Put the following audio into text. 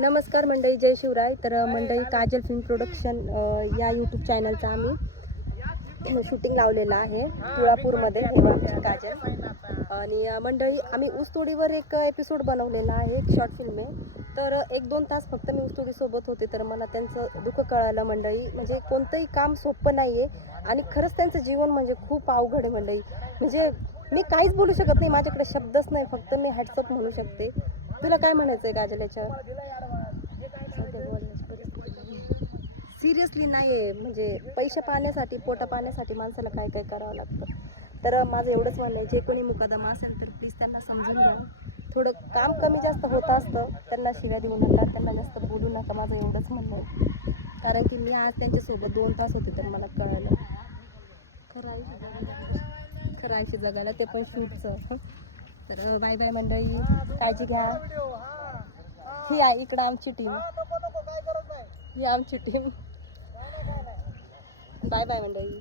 नमस्कार मंडळी, जय शिवराय. तर मंडळी, काजल फिल्म प्रोडक्शन या यूट्यूब चॅनलचा आम्ही शूटिंग लावलेलं आहे तुळापूरमध्ये. हेवा आमची काजल. आणि मंडळी, आम्ही ऊसतोडीवर एक एपिसोड बनवलेला आहे, एक शॉर्ट फिल्म आहे. तर 1-2 तास फक्त मी ऊसतोडीसोबत होते, तर मला त्यांचं दुःख कळालं मंडळी. म्हणजे कोणतंही काम सोपं नाही आहे आणि खरंच त्यांचं जीवन म्हणजे खूप अवघड आहे मंडळी. म्हणजे मी काहीच बोलू शकत नाही, माझ्याकडे शब्दच नाही, फक्त मी हॅट्सअप म्हणू शकते. तुला काय म्हणायचं आहे काजल याच्यावर? सिरियसली नाही आहे, म्हणजे पैसे पाण्यासाठी, पोटा पाण्यासाठी माणसाला काय काय करावं लागतं. तर माझं एवढंच म्हणणं आहे, जे कोणी मुकादम असेल तर प्लीज त्यांना समजून घ्या. थोडं काम कमी जास्त होत असतं, त्यांना शिव्या देऊ नका, त्यांना जास्त बोलू नका, माझं एवढंच म्हणणं आहे. कारण की मी आज त्यांच्यासोबत 2 तास होते, तर मला कळलं खरं आयुष्य जगायला, ते पण शूटचं. तर बाय बाय मंडळी, काळजी घ्या. ही आहे इकडं आमची टीम, ही आमची टीम. बाय बाय मंडळी.